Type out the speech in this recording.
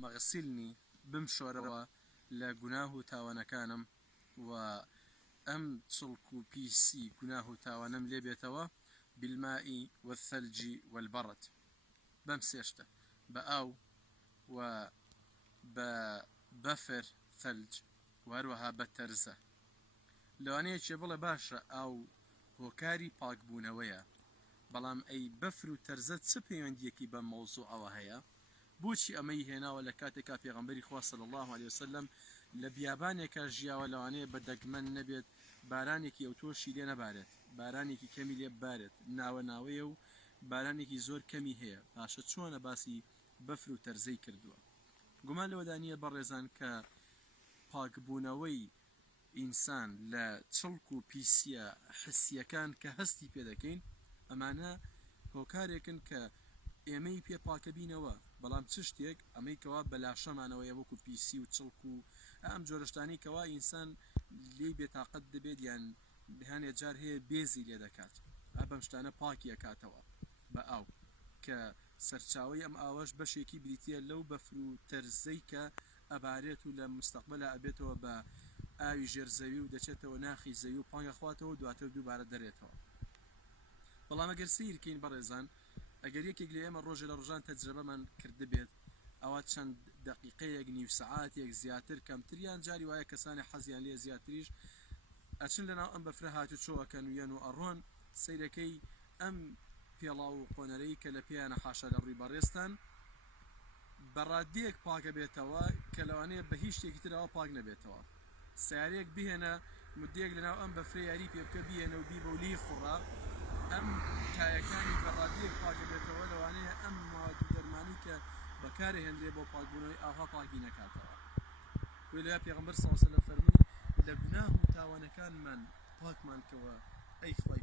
اللهم اغسلني بمشورەوە لە گوناه و تاوانەکانم و ئەم چڵک و پیسی گوناه و تاوانم لێ بێتەوە بالماء والثلج والبرد بەم سێشتە بە ئاو و بە بەفر ثلج و هەروەها بە تەرزە لەوانەیە چێ بڵێ باشە ئاو هۆکاری پاکبوونەوەیە بەڵام ئەی بەفر و تەرزە چ پەیوەندیەکی بە مەوزوعەوە هەیە بۆچی ئەمەی هێناوە لە کاتێکا پێغەمبەری خوا صلی الله عليه وسلم لە بیابانێکە ژیاوە لەوانەیە بە دەگمەن نەبێت بارانێکی ئەوتۆشی لێ نەبارێت بارانێکی کەمی لێ ببارێت ناوە ناوەیە و بارانێکی زۆر کەمی هەیە پاشە چۆنە باسی بەفر و تەرزەی کردووە گومان لەوەدانیە بەڕێزان کە پاکبوونەوەی ئینسان لە چڵک و پیسیە حسیەکان کە هەستی پێ دەکەین ئەمانە هۆکارێکن کە ئێمەی پێ پاکە بینەوە بەڵام چ شتێک ئەمەی کەوا بەلاشەمانەوەیە وەکو پیسی و چڵک و ئەم جۆرەشتانی کەوا ئینسان لێی بێتاقەت دەبێت یان هەنێ جار هەیە بێزی لێ دەکات بەم شتانە پاکی ئەکاتەوە بە ئاو کە سەرچاوی ئەم ئاوەش بەشێکی بریتە لەو بەفر و تەرزەی کە ئەبارێت و لە مستەقبەلە ئەبێتەوە بە ئاوی ژێرزەوی و دەچێتەوە ناخی زەوی و پانگەخواتەوە دواتر دووبارە دەرێتەوە بەڵام ئەگەر سیرکەین بەڕێزان ئەگەر یەکێک لە ئێمە ڕۆژێ لە ڕۆژان تەجربەمان کرد بێت ئەوە چەند دقیقەیەک نیو سەعاتێک زیاتر کەمتریان جاری وایە کەسانی حەزیان لێ زیاتریش ئەچن لەناو ئەم بەفرە هاتوچۆوەکەن و یەن و ئەڕۆن سەیرەکەی ئەم پێڵاو و قۆنەرەی کە لە پێیانە حاشا لە ڕووی بەڕێستان بەڕادەیەک پاکە بێتەوە کە لەوانەیە بە هیچ شتێکی ترەوە پاک نەبێتەوە سیارێک بهێنە مدەیەک لەناو ئەم بەفرە یاری پێ بکە بهێنە و بی بەولی خوڕا ئەم تایەکانی بەڕادەیەک پاکە بێتەوە لەوانەیە ئەم مواد دەرمانی کە بەکارە هێنرێ بۆ پاکبوونەوەی ئاها پاکی نەکاتەوە وێلە پێغەمبەر صلی الله علیه و سەلەم فەرمووی لە گوناه و تاوانەکانمان پاکمان کەوە ئەی خوای